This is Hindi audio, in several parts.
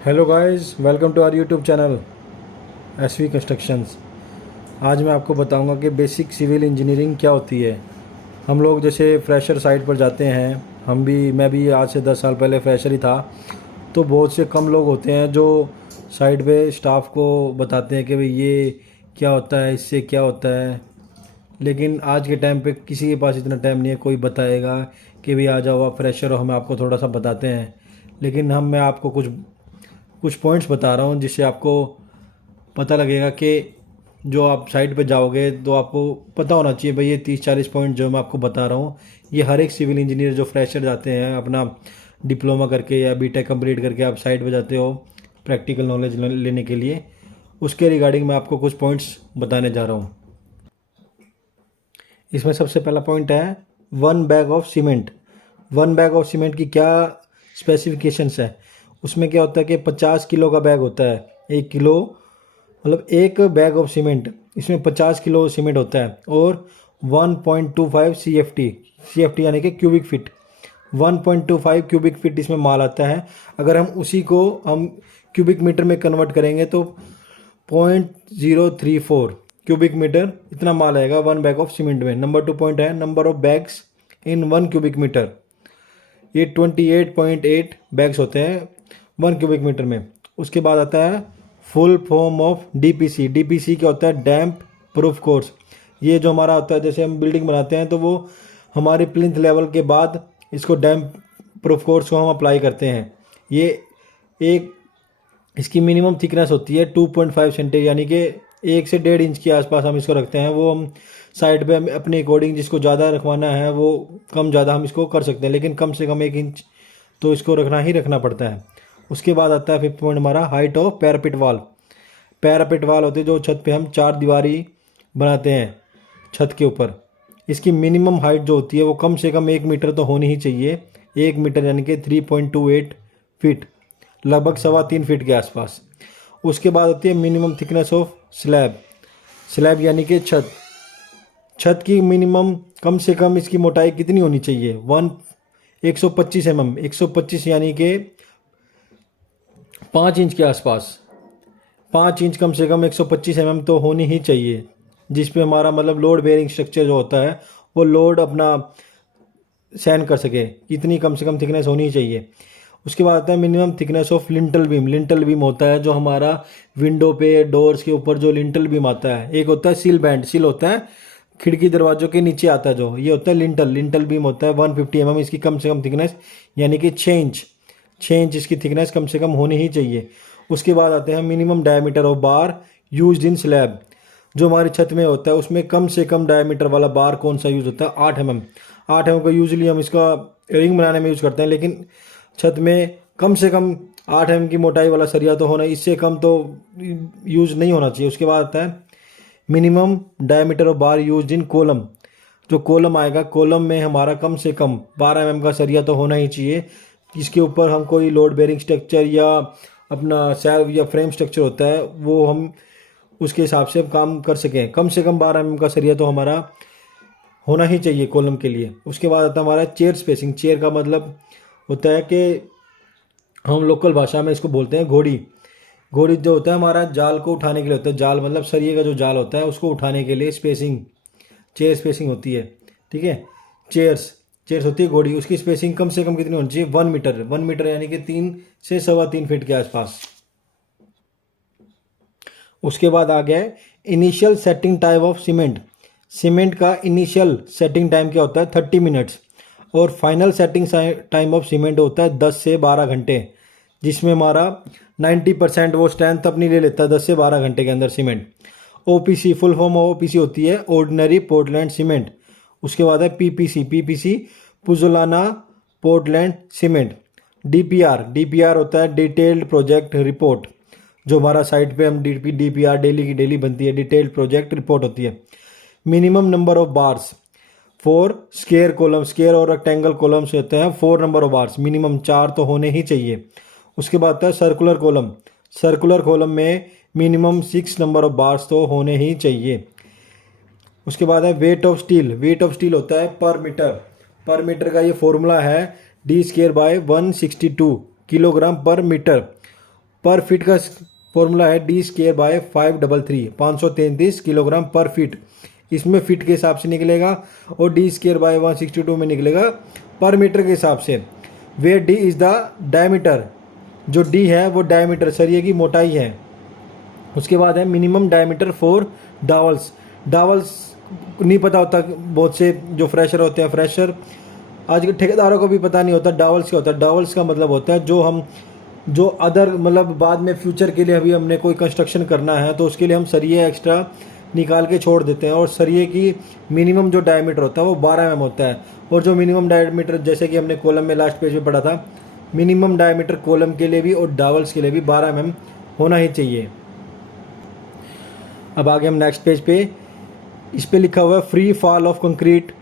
Hello guys, welcome to our YouTube channel SV constructions. आज मैं आपको बताऊंगा कि बेसिक सिविल इंजीनियरिंग क्या होती है। हम लोग जैसे फ्रेशर साइट पर जाते हैं, मैं भी आज से 10 साल पहले फ्रेशर ही था। तो बहुत से कम लोग होते हैं जो साइट पे स्टाफ को बताते हैं कि भाई ये क्या होता है, इससे क्या होता है। लेकिन आज के टाइम पे किसी के पास इतना टाइम नहीं है कोई बताएगा कि भाई आ जाओ आप फ्रेशर हो, हम आपको थोड़ा सा बताते हैं। लेकिन मैं आपको कुछ कुछ पॉइंट्स बता रहा हूँ जिससे आपको पता लगेगा कि जो आप साइट पे जाओगे तो आपको पता होना चाहिए भाई ये 30-40 पॉइंट जो मैं आपको बता रहा हूँ ये हर एक सिविल इंजीनियर जो फ्रेशर जाते हैं अपना डिप्लोमा करके या बीटेक कंप्लीट करके आप साइट पे जाते हो प्रैक्टिकल नॉलेज लेने के लिए, उसके रिगार्डिंग मैं आपको कुछ पॉइंट्स बताने जा रहा हूँ। इसमें सबसे पहला पॉइंट है 1 bag of cement. 1 bag of cement की क्या स्पेसिफिकेशंस है। उसमें क्या होता है कि 50 किलो का बैग होता है। 1 किलो मतलब एक बैग ऑफ सीमेंट, इसमें 50 किलो सीमेंट होता है। और 1.25 सी एफ टी यानी कि क्यूबिक फिट, 1.25 क्यूबिक फिट इसमें माल आता है। अगर हम क्यूबिक मीटर में कन्वर्ट करेंगे तो 0.034 क्यूबिक मीटर इतना माल आएगा 1 बैग ऑफ सीमेंट में। नंबर 2 पॉइंट है number of bags in 1 cubic metre. ये 28.8 बैग्स होते हैं 1 क्यूबिक मीटर में। उसके बाद आता है full form of DPC. DPC क्या होता है? डैम्प प्रूफ कोर्स। ये जो हमारा होता है, जैसे हम बिल्डिंग बनाते हैं तो वो हमारे प्लिंथ लेवल के बाद इसको डैम्प प्रूफ कोर्स को हम अप्लाई करते हैं। ये एक इसकी मिनिमम थिकनेस होती है 2.5 सेंटीमीटर यानी कि 1 से 1.5 इंच के आसपास हम इसको रखते हैं। वो हम साइड पे अपने अकॉर्डिंग जिसको ज़्यादा रखवाना है वो कम ज़्यादा हम इसको कर सकते हैं, लेकिन कम से कम 1 इंच तो इसको रखना ही रखना पड़ता है। उसके बाद आता है 5th पॉइंट हमारा हाइट ऑफ पैरापिट वाल। पैरापिट वाल होते हैं जो छत पे हम 4 दीवारी बनाते हैं छत के ऊपर। इसकी मिनिमम हाइट जो होती है वो कम से कम 1 मीटर तो होनी ही चाहिए। 1 मीटर यानी कि 3.28 फीट, लगभग 3.25 फीट के आसपास। उसके बाद होती है minimum thickness of slab. Slab यानी कि छत। छत की मिनिमम कम से कम इसकी मोटाई कितनी होनी चाहिए? 125 mm, 125 यानी कि 5 इंच के आसपास। 5 इंच कम से कम 125 mm तो होनी ही चाहिए, जिसपे हमारा मतलब लोड बेयरिंग स्ट्रक्चर जो होता है वो लोड अपना सहन कर सके, इतनी कम से कम थिकनेस होनी ही चाहिए। उसके बाद आता है minimum thickness of lintel beam. Lintel beam होता है जो हमारा विंडो पे डोर्स के ऊपर जो लिंटल बीम आता है। एक होता है सील बैंड, सील होता है खिड़की दरवाजों के नीचे आता है जो, ये होता है लिंटल बीम होता है 150 mm। इसकी कम से कम थिकनेस यानी कि 6 इंच इसकी थिकनेस कम से कम होनी ही चाहिए। उसके बाद आते हैं minimum diameter of bar use in slab. जो हमारी छत में होता है उसमें कम से कम डायमीटर वाला बार कौन सा यूज़ होता है? 8 mm। 8 mm का यूजली हम इसका रिंग बनाने में यूज़ करते हैं, लेकिन छत में कम से कम 8 mm की मोटाई वाला सरिया तो होना, इससे कम तो यूज़ नहीं होना चाहिए। उसके बाद आता है minimum diameter of bar use in column. जो कॉलम आएगा, कॉलम में हमारा कम से कम 12 mm का सरिया तो होना ही चाहिए, जिसके ऊपर हम कोई लोड बेयरिंग स्ट्रक्चर या अपना स्लैब या फ्रेम स्ट्रक्चर होता है वो हम उसके हिसाब से काम कर सकें। कम से कम 12 mm का सरिया तो हमारा होना ही चाहिए कॉलम के लिए। उसके बाद आता है हमारा चेयर स्पेसिंग। चेयर का मतलब होता है कि हम लोकल भाषा में इसको बोलते हैं घोड़ी। घोड़ी जो होता है हमारा जाल को उठाने के लिए होता है। जाल मतलब सरिये का जो जाल होता है उसको उठाने के लिए स्पेसिंग, चेयर स्पेसिंग होती है। ठीक है, चेयर्स होती है घोड़ी। उसकी स्पेसिंग कम से कम कितनी होनी चाहिए? 1 मीटर। 1 मीटर यानी कि 3 से 3.25 फीट के आसपास। उसके बाद आ गया initial setting time of cement. Cement का इनिशियल सेटिंग टाइम क्या होता है? 30 मिनट्स। और final setting time of cement होता है 10 से 12 घंटे, जिसमें हमारा 90% वो स्ट्रेंथ अपनी ले लेता है 10 से 12 घंटे के अंदर cement. OPC, full form of OPC होती है ऑर्डिनरी पोर्टलैंड सीमेंट। उसके बाद है पीपीसी पुजोलाना पोर्टलैंड सीमेंट। डीपीआर होता है डिटेल्ड प्रोजेक्ट रिपोर्ट। जो हमारा साइट पे हम डीपीआर डेली की डेली बनती है, डिटेल्ड प्रोजेक्ट रिपोर्ट होती है। Minimum number of bars for square column, square और रेक्टेंगल कॉलम्स होते हैं 4 नंबर ऑफ बार्स, मिनिमम 4 तो होने ही चाहिए। उसके बाद आता है सर्कुलर कॉलम। सर्कुलर कॉलम में मिनिमम 6 नंबर ऑफ बार्स तो होने ही चाहिए। उसके बाद है weight of steel. Weight of steel होता है पर मीटर। पर मीटर का ये फॉर्मूला है D² बाय 162 किलोग्राम पर मीटर। पर फीट का फॉर्मूला है डी स्क्वायर बाय 533, 533 किलोग्राम पर फीट, इसमें फीट के हिसाब से निकलेगा, और डी स्क्वायर बाय 162 में निकलेगा पर मीटर के हिसाब से। Where D is the diameter, जो डी है वो डायमीटर सरिये की मोटाई है। उसके बाद है मिनिमम डायमीटर फॉर डावल्स। डावल्स नहीं पता होता बहुत से जो फ्रेशर होते हैं, फ्रेशर आज के ठेकेदारों को भी पता नहीं होता डावल्स क्या होता है। डावल्स का मतलब होता है जो अदर मतलब बाद में फ्यूचर के लिए अभी हमने कोई कंस्ट्रक्शन करना है तो उसके लिए हम सरिये एक्स्ट्रा निकाल के छोड़ देते हैं, और सरिये की मिनिमम जो डायमीटर होता है वो 12 mm होता है। और जो मिनिमम डायमीटर जैसे कि हमने कॉलम में लास्ट पेज में पढ़ा था, मिनिमम डायमीटर कॉलम के लिए भी और डावल्स के लिए भी 12 mm होना ही चाहिए। अब आगे हम नेक्स्ट पेज पे, इस पे लिखा हुआ है free fall of concrete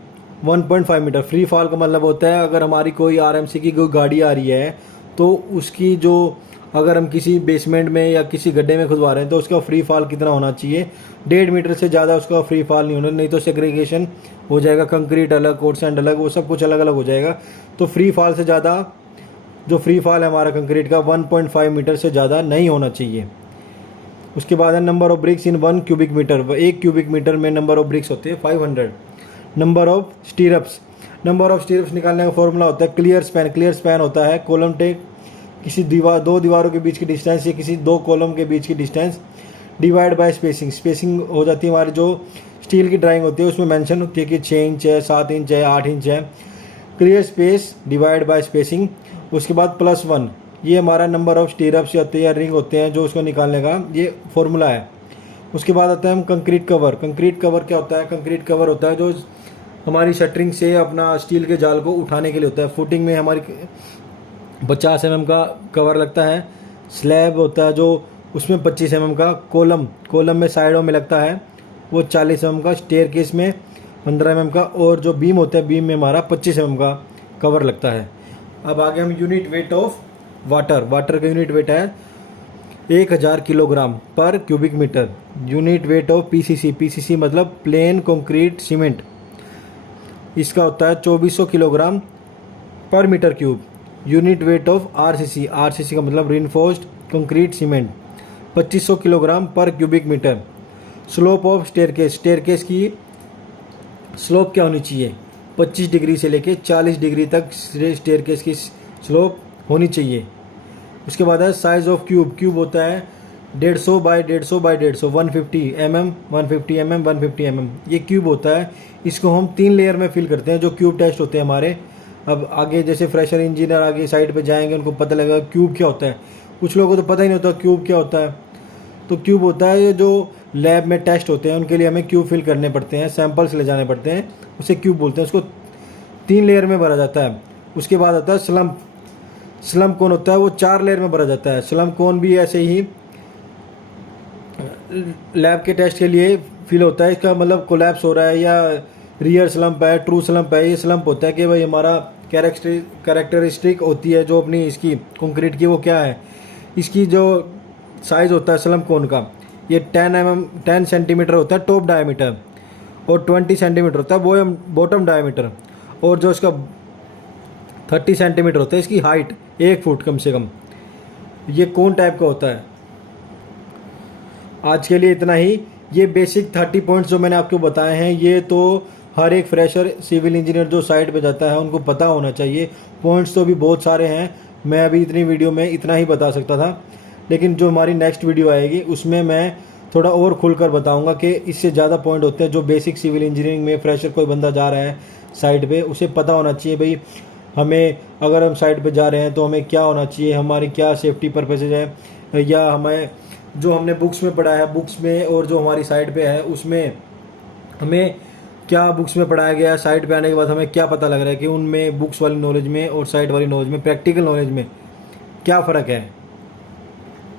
1.5 metre. Free fall का मतलब होता है अगर हमारी कोई आरएमसी की कोई गाड़ी आ रही है तो उसकी जो अगर हम किसी बेसमेंट में या किसी गड्ढे में खुदवा रहे हैं तो उसका फ्री फॉल कितना होना चाहिए, 1.5 मीटर से ज़्यादा उसका फ्री फॉल नहीं होना, नहीं तो सेग्रीगेशन हो जाएगा, कंक्रीट अलग और सैंड अलग, वो सब कुछ अलग अलग हो जाएगा। तो फ्री फॉल से ज़्यादा जो फ्री फॉल है हमारा कंक्रीट का 1.5 मीटर से ज़्यादा नहीं होना चाहिए। उसके बाद है number of bricks in 1 cubic metre. 1 cubic metre में नंबर ऑफ ब्रिक्स होते हैं 500। Number of stirrups, number of stirrups निकालने का फॉर्मूला होता है क्लियर स्पैन। क्लियर स्पैन होता है कॉलम टेक किसी दो दीवारों के बीच की डिस्टेंस या किसी 2 कॉलम के बीच की distance divide by spacing. Spacing हो जाती है हमारी जो स्टील की ड्राइंग होती है उसमें मेंशन होती है कि 6 इंच है, 7 इंच है, 8 इंच है। Clear space divide by spacing. उसके बाद +1, ये हमारा नंबर ऑफ स्टीरप्स होते हैं या रिंग होते हैं जो उसको निकालने का ये फॉर्मूला है। उसके बाद आता है हम कंक्रीट कवर। कंक्रीट कवर क्या होता है, कंक्रीट कवर होता है जो हमारी शटरिंग से अपना स्टील के जाल को उठाने के लिए होता है। फुटिंग में हमारी 50 mm का कवर लगता है। स्लैब होता है जो उसमें 25 mm का, कॉलम में साइडों में लगता है वो 40 mm का, स्टेयर केस में 15 mm का, और जो बीम होता है बीम में हमारा 25 mm का कवर लगता है। अब आगे हम यूनिट वेट ऑफ वाटर का यूनिट वेट है 1000 किलोग्राम पर cubic metre. Unit weight of PCC मतलब प्लेन कंक्रीट सीमेंट, इसका होता है 2400 किलोग्राम पर metre cube. Unit weight of RCC का मतलब रिइंफोर्स्ड कंक्रीट सीमेंट 2500 किलोग्राम पर cubic metre. Slope of staircase की स्लोप क्या होनी चाहिए, 25 डिग्री से लेके 40 डिग्री तक स्टेयरकेस की स्लोप होनी चाहिए। उसके बाद है साइज ऑफ क्यूब होता है 150 by 150 by 150, 150 mm 150 mm 150 mm, ये क्यूब होता है। इसको हम 3 लेयर में फिल करते हैं जो क्यूब टेस्ट होते हैं हमारे। अब आगे जैसे फ्रेशर इंजीनियर आगे साइड पे जाएंगे उनको पता लगेगा क्यूब क्या होता है। कुछ लोगों को तो पता ही नहीं होता क्यूब क्या होता है। तो क्यूब होता है जो लैब में टेस्ट होते हैं उनके लिए हमें क्यूब फिल करने पड़ते हैं, सैंपल्स ले जाने पड़ते हैं, उसे क्यूब बोलते हैं। उसको 3 लेयर में भरा जाता है। उसके बाद आता है स्लम्प कोन होता है, वो 4 लेयर में भरा जाता है। स्लम्प कोन भी ऐसे ही लैब के टेस्ट के लिए फिल होता है। इसका मतलब कोलैप्स हो रहा है या रियर स्लम्प है, ट्रू स्लम्प है। ये स्लम्प होता है कि भाई हमारा कैरेक्टरिस्टिक होती है जो अपनी इसकी कंक्रीट की, वो क्या है, इसकी जो साइज़ होता है स्लम्प कोन का, ये 10 सेंटीमीटर होता है टॉप डायमीटर, और 20 सेंटीमीटर होता है बॉटम डायमीटर, और जो इसका 30 सेंटीमीटर होता है इसकी हाइट, 1 फुट कम से कम। ये कोन टाइप का होता है। आज के लिए इतना ही। ये बेसिक 30 पॉइंट्स जो मैंने आपको बताए हैं ये तो हर एक फ्रेशर सिविल इंजीनियर जो साइट पे जाता है उनको पता होना चाहिए। पॉइंट्स तो भी बहुत सारे हैं, मैं अभी इतनी वीडियो में इतना ही बता सकता था, लेकिन जो हमारी नेक्स्ट वीडियो आएगी उसमें मैं थोड़ा और खुलकर बताऊंगा कि इससे ज़्यादा पॉइंट होते हैं जो बेसिक सिविल इंजीनियरिंग में फ्रेशर कोई बंदा जा रहा है साइट पे उसे पता होना चाहिए। भाई हमें अगर हम साइट पे जा रहे हैं तो हमें क्या होना चाहिए, हमारी क्या सेफ्टी पर्पसेज है, या हमें जो हमने बुक्स में पढ़ा है बुक्स में और जो हमारी साइट पे है उसमें हमें क्या बुक्स में पढ़ाया गया है, साइट पे आने के बाद हमें क्या पता लग रहा है कि उनमें बुक्स वाली नॉलेज में और साइट वाली नॉलेज में, प्रैक्टिकल नॉलेज में क्या फ़र्क है।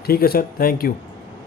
ठीक है सर, थैंक यू।